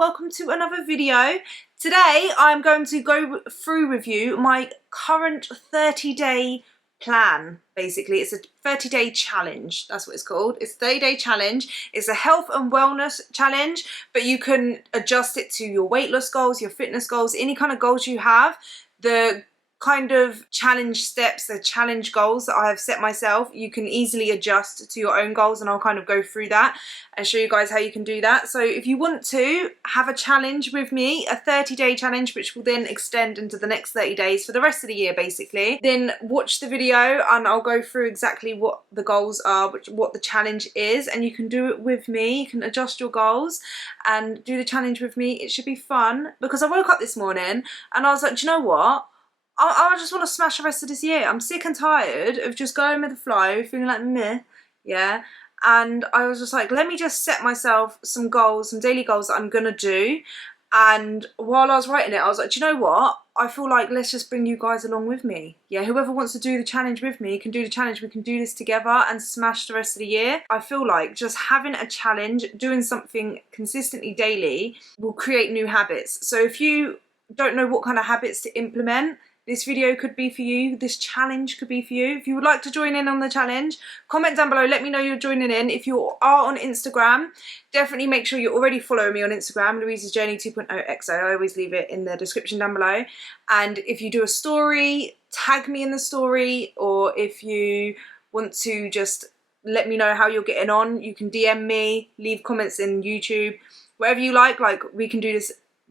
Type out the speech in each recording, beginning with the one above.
welcome to another video. Today I'm going to go through with you my current 30-day plan. Basically, it's a 30-day challenge. That's what it's called. It's a 30-day challenge. It's a health and wellness challenge, but you can adjust it to your weight loss goals, your fitness goals, any kind of goals you have. The kind of challenge steps, the challenge goals that I have set myself, you can easily adjust to your own goals, and I'll kind of go through that and show you guys how you can do that. So if you want to have a challenge with me, a 30-day challenge which will then extend into the next 30 days for the rest of the year basically, then watch the video and I'll go through exactly what the goals are, what the challenge is, and you can do it with me. You can adjust your goals and do the challenge with me. It should be fun, because I woke up this morning and I was like, do you know what? I just want to smash the rest of this year. I'm sick and tired of just going with the flow, feeling like meh, yeah. And I was just like, let me just set myself some goals, some daily goals that I'm going to do. And while I was writing it, I was like, do you know what? I feel like let's just bring you guys along with me. Yeah, whoever wants to do the challenge with me can do the challenge. We can do this together and smash the rest of the year. I feel like just having a challenge, doing something consistently daily will create new habits. So if you don't know what kind of habits to implement, this video could be for you. This challenge could be for you. If you would like to join in on the challenge, comment down below. Let me know you're joining in. If you are on Instagram, definitely make sure you're already following me on Instagram, LouisesJourney2.0xo. I always leave it in the description down below. And if you do a story, tag me in the story. Or if you want to just let me know how you're getting on, you can DM me, leave comments in YouTube, whatever you like we can do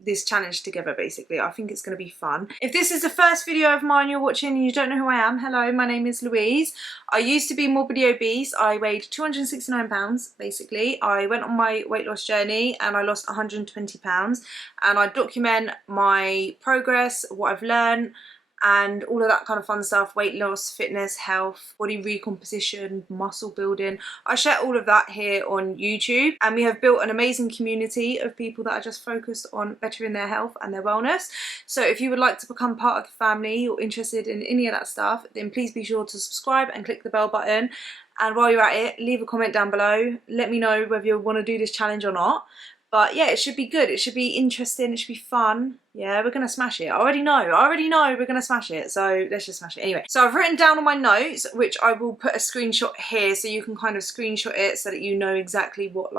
this challenge together basically. I think it's going to be fun. If this is the first video of mine you're watching and you don't know who I am, hello, my name is Louise. I used to be morbidly obese. I weighed 269 pounds basically. I went on my weight loss journey and I lost 120 pounds, and I document my progress, what I've learned, and all of that kind of fun stuff. Weight loss, fitness, health, body recomposition, muscle building. I share all of that here on YouTube, and we have built an amazing community of people that are just focused on bettering their health and their wellness. So if you would like to become part of the family or interested in any of that stuff, then please be sure to subscribe and click the bell button. And while you're at it, leave a comment down below. Let me know whether you want to do this challenge or not. But yeah, it should be good. It should be interesting. It should be fun. Yeah, we're going to smash it. I already know we're going to smash it. So let's just smash it. Anyway, so I've written down on my notes, which I will put a screenshot here so you can kind of screenshot it so that you know exactly what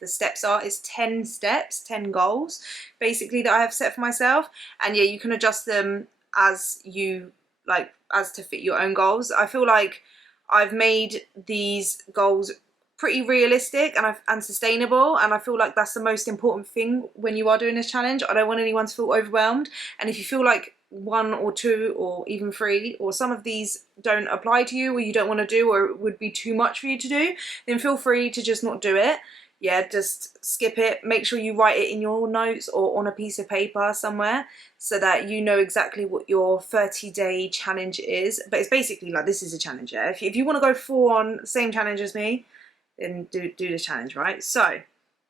the steps are. It's 10 steps, 10 goals basically that I have set for myself. And yeah, you can adjust them as you like, as to fit your own goals. I feel like I've made these goals pretty realistic and sustainable, and I feel like that's the most important thing when you are doing this challenge. I don't want anyone to feel overwhelmed, and if you feel like one or two or even three or some of these don't apply to you, or you don't want to do, or it would be too much for you to do, then feel free to just not do it. Yeah, just skip it. Make sure you write it in your notes or on a piece of paper somewhere so that you know exactly what your 30-day challenge is. But it's basically like, this is a challenge, yeah? If you want to go full on same challenge as me, and do the challenge, right? So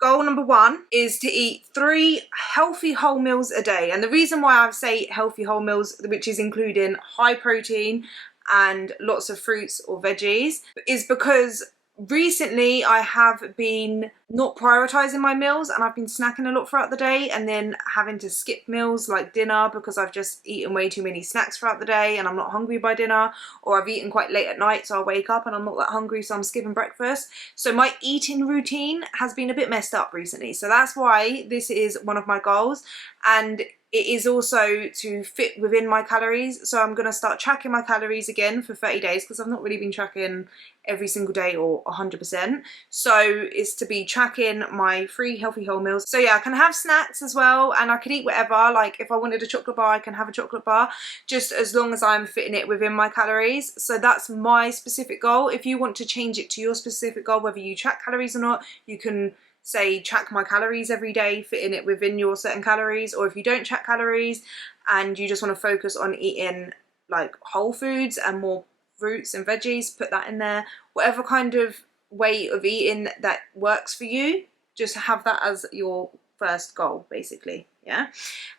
goal number 1 is to eat 3 healthy whole meals a day. And the reason why I say healthy whole meals, which is including high protein and lots of fruits or veggies, is because recently I have been not prioritizing my meals, and I've been snacking a lot throughout the day and then having to skip meals like dinner because I've just eaten way too many snacks throughout the day and I'm not hungry by dinner, or I've eaten quite late at night so I wake up and I'm not that hungry, so I'm skipping breakfast. So my eating routine has been a bit messed up recently, so that's why this is one of my goals. And it is also to fit within my calories, so I'm going to start tracking my calories again for 30 days because I've not really been tracking every single day or 100%. So it's to be tracking my 3 healthy whole meals. So yeah, I can have snacks as well, and I could eat whatever. Like if I wanted a chocolate bar, I can have a chocolate bar, just as long as I'm fitting it within my calories. So that's my specific goal. If you want to change it to your specific goal, whether you track calories or not, you can say track my calories every day, fitting it within your certain calories. Or if you don't track calories and you just want to focus on eating like whole foods and more fruits and veggies, put that in there. Whatever kind of way of eating that works for you, just have that as your first goal basically. Yeah.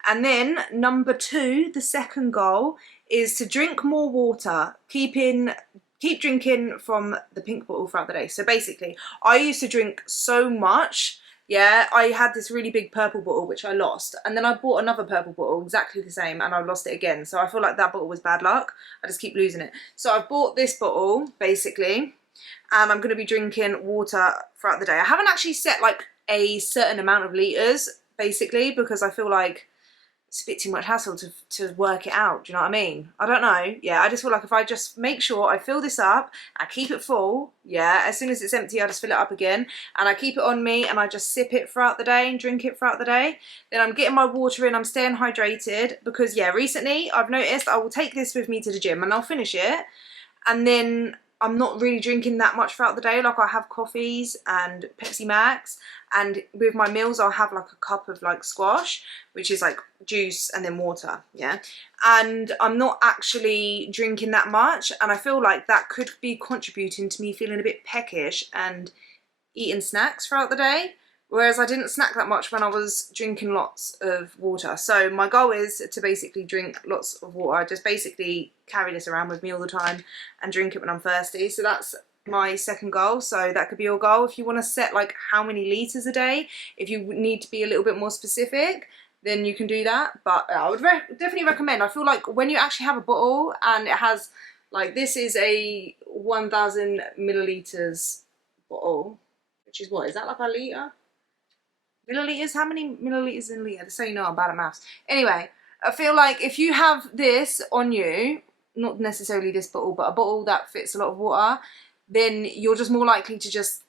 And then number 2, the second goal, is to drink more water. Keep drinking from the pink bottle throughout the day. So basically, I used to drink so much yeah, I had this really big purple bottle which I lost, and then I bought another purple bottle exactly the same and I lost it again. So I feel like that bottle was bad luck. I just keep losing it. So I've bought this bottle basically, and I'm going to be drinking water throughout the day. I haven't actually set like a certain amount of litres basically, because I feel like it's a bit too much hassle to work it out. Do you know what I mean? I don't know. Yeah, I just feel like if I just make sure I fill this up, I keep it full, yeah, as soon as it's empty I just fill it up again, and I keep it on me and I just sip it throughout the day and drink it throughout the day. Then I'm getting my water in, I'm staying hydrated, because yeah, recently I've noticed I will take this with me to the gym and I'll finish it, and then I'm not really drinking that much throughout the day. Like I have coffees and Pepsi Max, and with my meals I'll have like a cup of like squash, which is like juice, and then water, yeah. And I'm not actually drinking that much, and I feel like that could be contributing to me feeling a bit peckish and eating snacks throughout the day. Whereas I didn't snack that much when I was drinking lots of water. So my goal is to basically drink lots of water. I just basically carry this around with me all the time and drink it when I'm thirsty. So that's my second goal. So that could be your goal. If you want to set like how many litres a day, if you need to be a little bit more specific, then you can do that. But I would definitely recommend. I feel like when you actually have a bottle and it has, like, this is a 1000 millilitres bottle, which is, what is that, like a litre? Milliliters? How many milliliters in a litre? So you know I'm bad at maths. Anyway, I feel like if you have this on you, not necessarily this bottle, but a bottle that fits a lot of water, then you're just more likely to just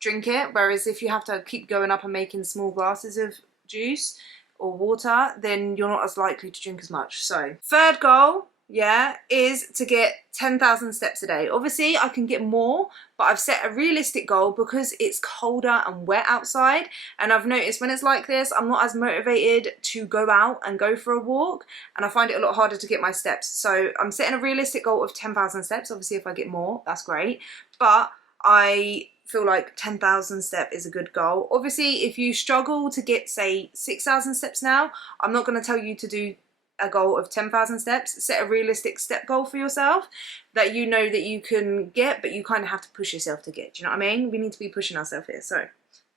drink it. Whereas if you have to keep going up and making small glasses of juice or water, then you're not as likely to drink as much. So third goal, yeah, is to get 10,000 steps a day. Obviously I can get more, but I've set a realistic goal because it's colder and wet outside, and I've noticed when it's like this I'm not as motivated to go out and go for a walk, and I find it a lot harder to get my steps. So I'm setting a realistic goal of 10,000 steps. Obviously if I get more, that's great, but I feel like 10,000 step is a good goal. Obviously if you struggle to get, say, 6,000 steps now, I'm not going to tell you to do a goal of 10,000 steps. Set a realistic step goal for yourself that you know that you can get, but you kind of have to push yourself to get. Do you know what I mean? We need to be pushing ourselves here. So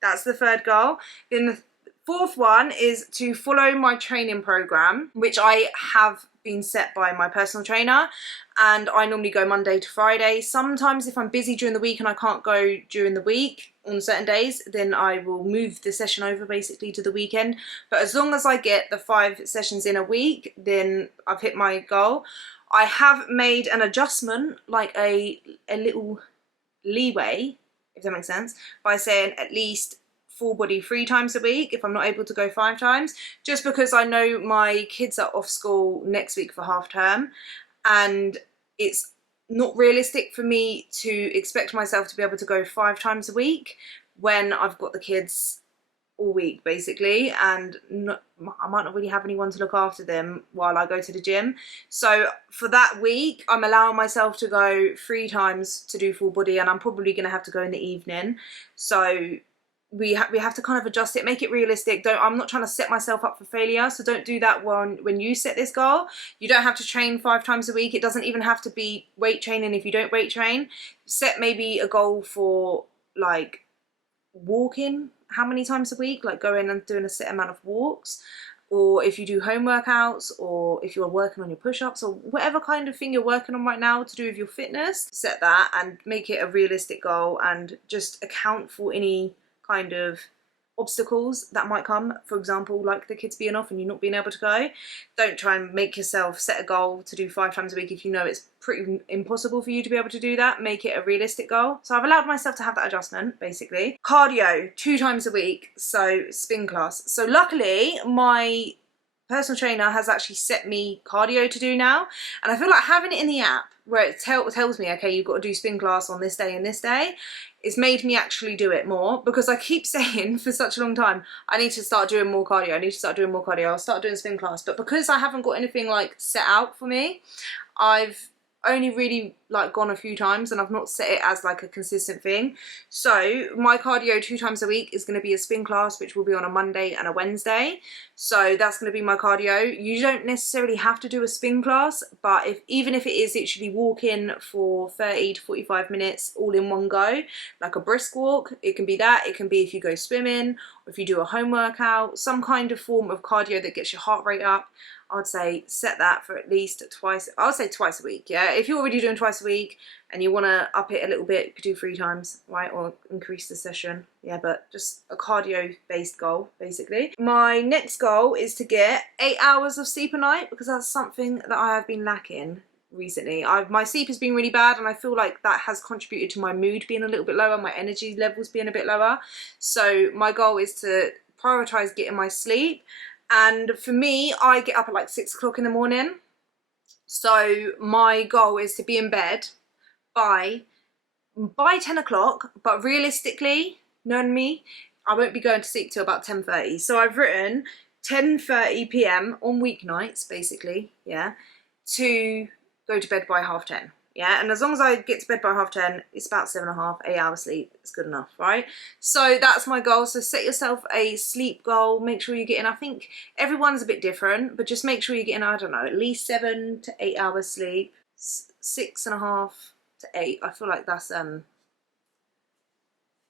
that's the third goal. Then the fourth one is to follow my training program, which I have been set by my personal trainer, and I normally go Monday to Friday. Sometimes if I'm busy during the week and I can't go during the week on certain days, then I will move the session over basically to the weekend. But as long as I get the 5 sessions in a week, then I've hit my goal. I have made an adjustment, like a little leeway, if that makes sense, by saying at least full body 3 times a week if I'm not able to go 5 times, just because I know my kids are off school next week for half term, and it's not realistic for me to expect myself to be able to go 5 times a week when I've got the kids all week basically, and I might not really have anyone to look after them while I go to the gym. So for that week I'm allowing myself to go 3 times to do full body, and I'm probably going to have to go in the evening. So we have to kind of adjust it, make it realistic. I'm not trying to set myself up for failure, so don't do that when you set this goal. You don't have to train 5 times a week. It doesn't even have to be weight training if you don't weight train. Set maybe a goal for like walking, how many times a week, like going and doing a set amount of walks, or if you do home workouts, or if you're working on your push-ups, or whatever kind of thing you're working on right now to do with your fitness, set that and make it a realistic goal, and just account for any kind of obstacles that might come. For example, like the kids being off and you not being able to go. Don't try and make yourself set a goal to do 5 times a week if you know it's pretty impossible for you to be able to do that. Make it a realistic goal. So I've allowed myself to have that adjustment basically. Cardio 2 times a week, so spin class. So luckily my personal trainer has actually set me cardio to do now, and I feel like having it in the app where it tells me, okay, you've got to do spin class on this day and this day, it's made me actually do it more, because I keep saying for such a long time, I need to start doing more cardio, I need to start doing more cardio, I'll start doing spin class. But because I haven't got anything like set out for me, I've only really like gone a few times, and I've not set it as like a consistent thing. So my cardio 2 times a week is going to be a spin class, which will be on a Monday and a Wednesday. So that's going to be my cardio. You don't necessarily have to do a spin class, but even if it is literally walking for 30 to 45 minutes all in one go, like a brisk walk, it can be that. It can be if you go swimming, or if you do a home workout, some kind of form of cardio that gets your heart rate up. I'd say set that for at least twice. I would say twice a week, yeah. If you're already doing twice a week and you want to up it a little bit, you could do 3 times, right? Or increase the session, yeah. But just a cardio-based goal, basically. My next goal is to get 8 hours of sleep a night, because that's something that I have been lacking recently. My sleep has been really bad, and I feel like that has contributed to my mood being a little bit lower, my energy levels being a bit lower. So my goal is to prioritize getting my sleep. And for me, I get up at like 6 o'clock in the morning. So my goal is to be in bed by 10 o'clock. But realistically, knowing me, I won't be going to sleep till about 10:30. So I've written 10:30 p.m. on weeknights, basically, yeah, to go to bed by 10:30. Yeah, and as long as I get to bed by 10:30, it's about 7.5, 8 hours sleep. It's good enough, right? So that's my goal. So set yourself a sleep goal. Make sure you're getting, I think everyone's a bit different, but just make sure you're getting, I don't know, at least 7 to 8 hours sleep. 6.5 to 8. I feel like that's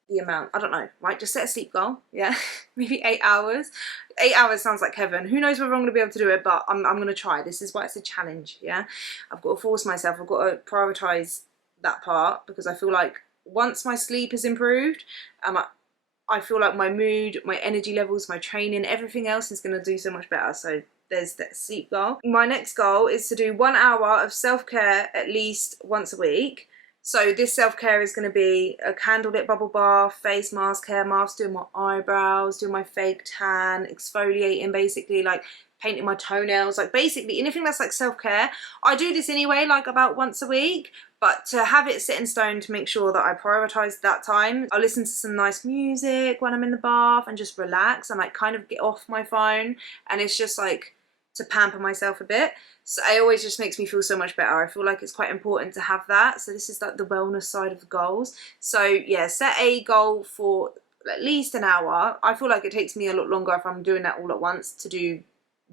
the amount. I don't know, right? Just set a sleep goal, yeah. Maybe 8 hours. 8 hours sounds like heaven. Who knows whether I'm going to be able to do it, but I'm going to try. This is why it's a challenge, yeah. I've got to force myself. I've got to prioritize that part, because I feel like once my sleep is improved, I feel like my mood, my energy levels, my training, everything else is going to do so much better. So there's that sleep goal. My next goal is to do 1 hour of self-care at least once a week. So this self-care is going to be a candlelit bubble bath, face mask, hair mask, doing my eyebrows, doing my fake tan, exfoliating, basically like painting my toenails, like basically anything that's like self-care. I do this anyway, like about once a week, but to have it set in stone, to make sure that I prioritize that time, I'll listen to some nice music when I'm in the bath and just relax and like kind of get off my phone, and it's just like to pamper myself a bit. So it always just makes me feel so much better. I feel like it's quite important to have that. So this is like the wellness side of the goals. So yeah, set a goal for at least an hour. I feel like it takes me a lot longer if I'm doing that all at once to do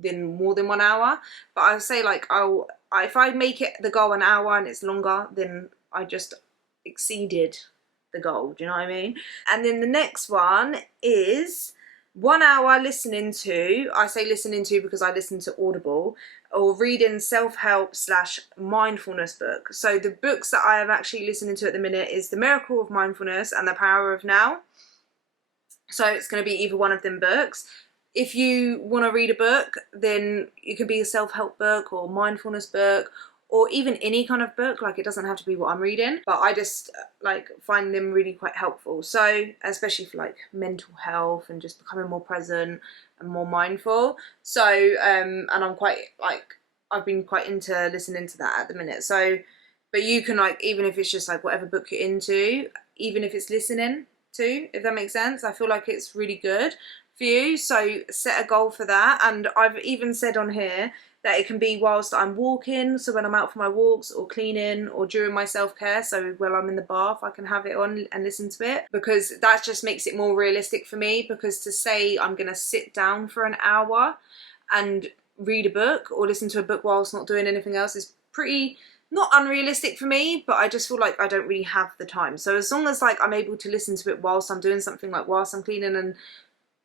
than more than 1 hour. But I would say like if I make it the goal an hour and it's longer, then I just exceeded the goal. Do you know what I mean? And then the next one is 1 hour listening to, I say listening to because I listen to Audible, or reading self-help / mindfulness book. So the books that I am actually listening to at the minute is The Miracle of Mindfulness and The Power of Now. So it's going to be either one of them books. If you want to read a book, then it could be a self-help book or mindfulness book, or even any kind of book. Like, it doesn't have to be what I'm reading, but I just like find them really quite helpful. So especially for like mental health and just becoming more present and more mindful. So and I'm quite like, I've been quite into listening to that at the minute. So but you can like, even if it's just like whatever book you're into, even if it's listening to, if that makes sense, I feel like it's really good for you. So set a goal for that. And I've even said on here that it can be whilst I'm walking, so when I'm out for my walks, or cleaning, or during my self-care, so when I'm in the bath I can have it on and listen to it, because that just makes it more realistic for me. Because to say I'm gonna sit down for an hour and read a book or listen to a book whilst not doing anything else is pretty, not unrealistic for me, but I just feel like I don't really have the time. So as long as like I'm able to listen to it whilst I'm doing something, like whilst I'm cleaning and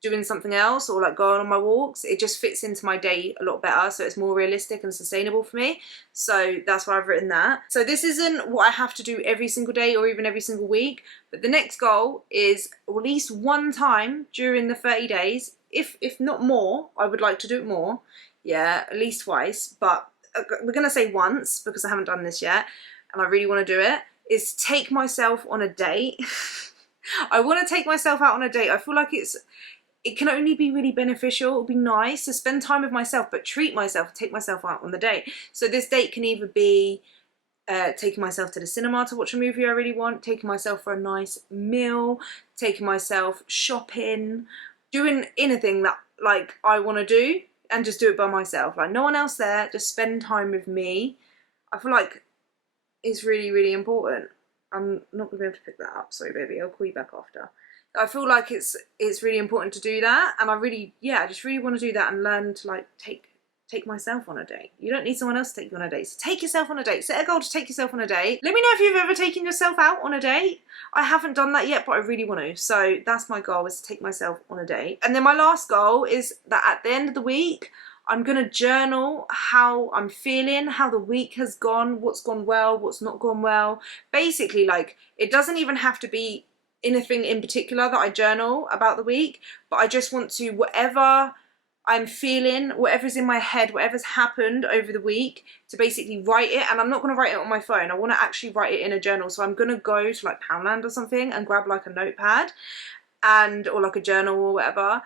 doing something else, or like going on my walks, it just fits into my day a lot better, so it's more realistic and sustainable for me. So that's why I've written that. So this isn't what I have to do every single day or even every single week, but the next goal is at least one time during the 30 days, if not more. I would like to do it more, yeah, at least twice, but we're gonna say once because I haven't done this yet and I really want to do it, is take myself on a date. I want to take myself out on a date. I feel like it can only be really beneficial. It would be nice to spend time with myself, but treat myself, take myself out on the date. So this date can either be taking myself to the cinema to watch a movie I really want, taking myself for a nice meal, taking myself shopping, doing anything that like I want to do, and just do it by myself. Like no one else there, just spend time with me. I feel like is really, really important. I'm not gonna be able to pick that up. Sorry, baby. I'll call you back after. I feel like it's really important to do that, and I just really want to do that and learn to like take myself on a date. You don't need someone else to take you on a date. So take yourself on a date. Set a goal to take yourself on a date. Let me know if you've ever taken yourself out on a date. I haven't done that yet, but I really want to. So that's my goal, is to take myself on a date. And then my last goal is that at the end of the week, I'm gonna journal how I'm feeling, how the week has gone, what's gone well, what's not gone well. Basically, like, it doesn't even have to be anything in particular that I journal about the week, but I just want to, whatever I'm feeling, whatever's in my head, whatever's happened over the week, to basically write it. And I'm not going to write it on my phone. I want to actually write it in a journal. So I'm going to go to like Poundland or something and grab like a notepad or like a journal or whatever.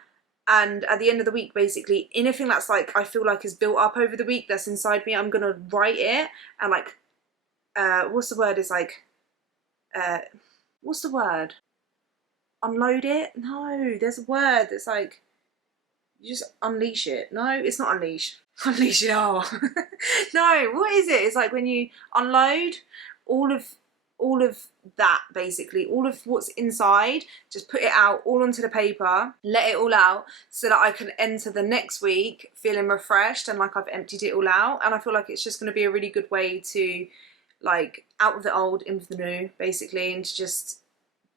And at the end of the week, basically, anything that's like I feel like is built up over the week that's inside me, I'm going to write it and like, what's the word? It's like, what's the word? Unload it? No, there's a word that's like, you just unleash it. No, it's not unleash. Unleash it all. No, what is it? It's like when you unload all of that, basically, all of what's inside, just put it out all onto the paper, let it all out, so that I can enter the next week feeling refreshed and like I've emptied it all out. And I feel like it's just going to be a really good way to like out with the old, into the new, basically, and to just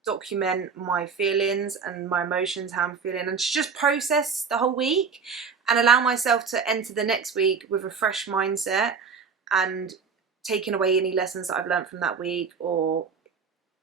document my feelings and my emotions, how I'm feeling, and to just process the whole week and allow myself to enter the next week with a fresh mindset and taking away any lessons that I've learned from that week, or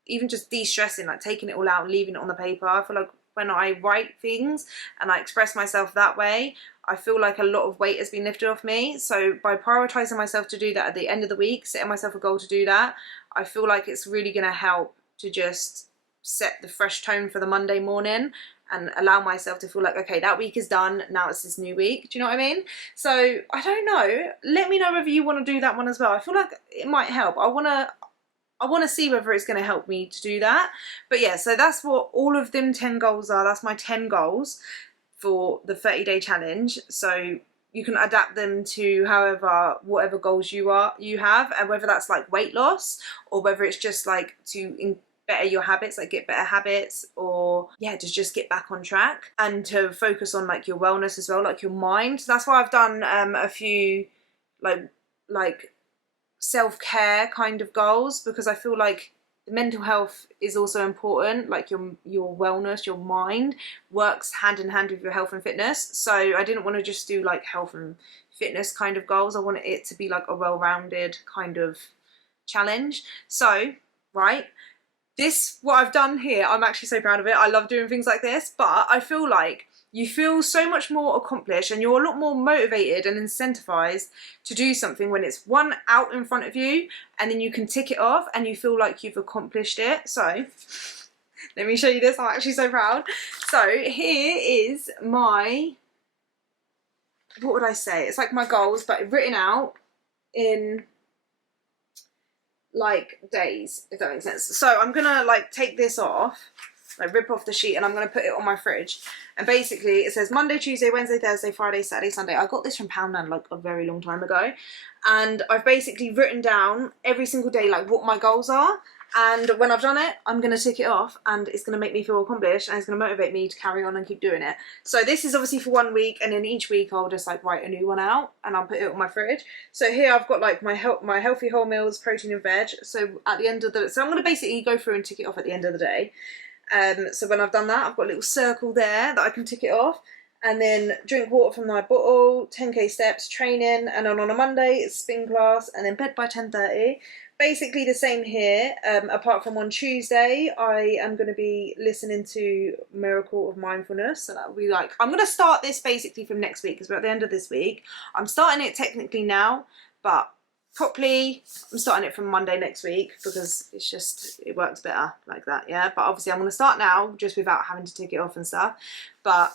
even just de-stressing, like taking it all out and leaving it on the paper. I feel like when I write things and I express myself that way, I feel like a lot of weight has been lifted off me. So by prioritizing myself to do that at the end of the week, setting myself a goal to do that, I feel like it's really going to help to just set the fresh tone for the Monday morning and allow myself to feel like, okay, that week is done, now it's this new week. Do you know what I mean? So I don't know, let me know whether you want to do that one as well. I feel like it might help. I want to see whether it's going to help me to do that. But yeah, so that's what all of them 10 goals are. That's my 10 goals for the 30-day challenge. So you can adapt them to whatever goals you have, and whether that's like weight loss or whether it's just like to better your habits, like get better habits, or yeah, just get back on track, and to focus on like your wellness as well, like your mind. So that's why I've done a few like self-care kind of goals, because I feel like the mental health is also important. Like your wellness, your mind works hand in hand with your health and fitness. So I didn't want to just do like health and fitness kind of goals. I wanted it to be like a well-rounded kind of challenge. So right, what I've done here, I'm actually so proud of it. I love doing things like this, but I feel like you feel so much more accomplished and you're a lot more motivated and incentivized to do something when it's one out in front of you and then you can tick it off and you feel like you've accomplished it. So let me show you this. I'm actually so proud. So here is my, what would I say? It's like my goals, but written out in like days, if that makes sense. So I'm gonna like take this off, like rip off the sheet, and I'm gonna put it on my fridge. And basically it says Monday, Tuesday, Wednesday, Thursday, Friday, Saturday, Sunday. I got this from Poundland like a very long time ago, and I've basically written down every single day like what my goals are, and when I've done it, I'm gonna tick it off, and it's gonna make me feel accomplished, and it's gonna motivate me to carry on and keep doing it. So this is obviously for 1 week, and then each week I'll just like write a new one out and I'll put it on my fridge. So here I've got like my healthy whole meals, protein and veg. So at the end of so I'm gonna basically go through and tick it off at the end of the day. So when I've done that, I've got a little circle there that I can tick it off. And then drink water from my bottle, 10k steps, training, and then on a Monday it's spin class, and then bed by 10:30. Basically the same here, apart from on Tuesday I am going to be listening to Miracle of Mindfulness. So that will be like, I'm going to start this basically from next week, because we're at the end of this week. I'm starting it technically now, but properly I'm starting it from Monday next week, because it's just, it works better like that, yeah. But obviously I'm going to start now just without having to tick it off and stuff, but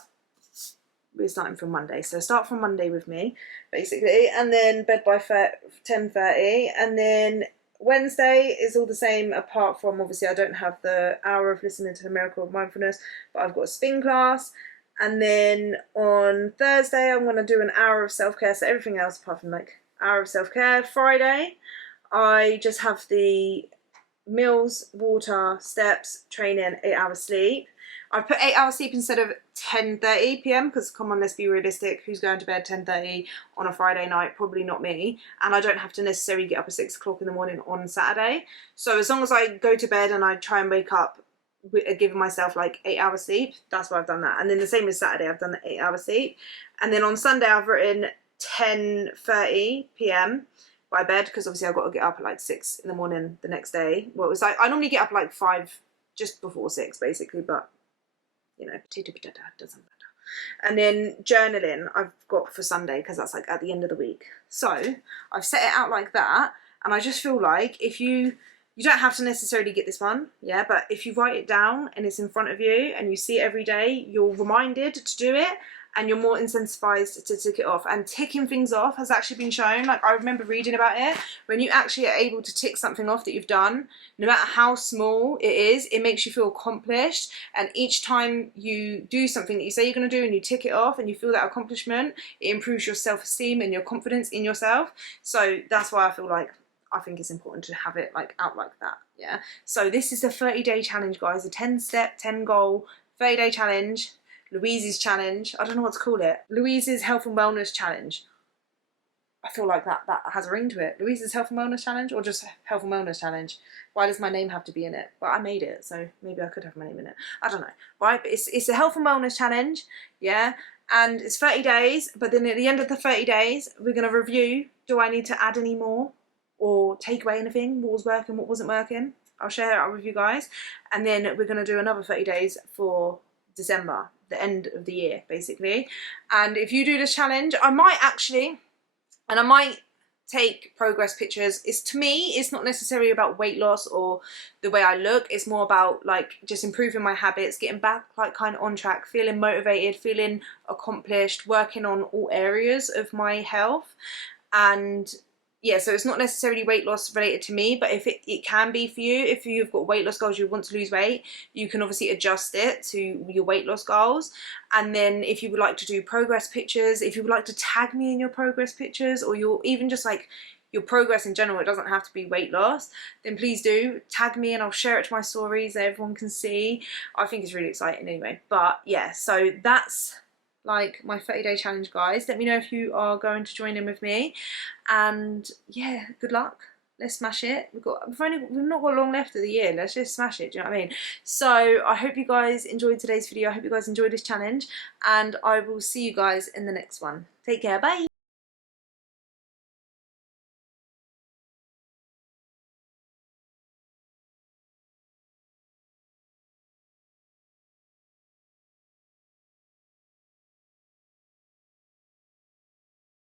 we're starting from Monday. So start from Monday with me basically, and then bed by 10:30, and then Wednesday is all the same, apart from obviously I don't have the hour of listening to the Miracle of Mindfulness, but I've got a spin class. And then on Thursday I'm going to do an hour of self-care, so everything else apart from like hour of self-care. Friday I just have the meals, water, steps, training, 8 hours sleep. I put 8 hours sleep instead of 10:30 p.m. because come on, let's be realistic. Who's going to bed 10:30 on a Friday night? Probably not me. And I don't have to necessarily get up at 6 o'clock in the morning on Saturday. So as long as I go to bed and I try and wake up giving myself like 8 hours sleep, that's why I've done that. And then the same as Saturday, I've done the 8 hours sleep. And then on Sunday, I've written 10:30 p.m. by bed because obviously I've got to get up at like 6 in the morning the next day. Well, it was like I normally get up like 5 just before 6 basically, but you know, potato doesn't matter. And then journaling I've got for Sunday because that's like at the end of the week. So I've set it out like that, and I just feel like if you don't have to necessarily get this one, yeah, but if you write it down and it's in front of you and you see it every day, you're reminded to do it and you're more incentivized to tick it off. And ticking things off has actually been shown. Like, I remember reading about it. When you actually are able to tick something off that you've done, no matter how small it is, it makes you feel accomplished. And each time you do something that you say you're going to do and you tick it off and you feel that accomplishment, it improves your self-esteem and your confidence in yourself. So that's why I think it's important to have it like out like that, yeah. So this is a 30-day challenge, guys, a 10-step, 10-goal, 30-day challenge. Louise's challenge. I don't know what to call it. Louise's health and wellness challenge. I feel like that has a ring to it. Louise's health and wellness challenge, or just health and wellness challenge. Why does my name have to be in it? Well, I made it, so maybe I could have my name in it. I don't know. Right, but it's a health and wellness challenge, yeah. And it's 30 days, but then at the end of the 30 days, we're gonna review. Do I need to add any more, or take away anything? What was working? What wasn't working? I'll share it out with you guys, and then we're gonna do another 30 days for December, the end of the year basically. And if you do this challenge, I might take progress pictures. To me, it's not necessarily about weight loss or the way I look. It's more about like just improving my habits, getting back like kind of on track, feeling motivated, feeling accomplished, working on all areas of my health. And yeah, so it's not necessarily weight loss related to me, but if it can be for you. If you've got weight loss goals, you want to lose weight, you can obviously adjust it to your weight loss goals. And then if you would like to do progress pictures, if you would like to tag me in your progress pictures, or even just like your progress in general, it doesn't have to be weight loss, then please do tag me and I'll share it to my stories so everyone can see. I think it's really exciting anyway. But yeah, so that's like my 30-day challenge, guys. Let me know if you are going to join in with me, and yeah, good luck. Let's smash it. We've not got long left of the year. Let's just smash it. Do you know what I mean? So I hope you guys enjoyed today's video. I hope you guys enjoyed this challenge, and I will see you guys in the next one. Take care. Bye.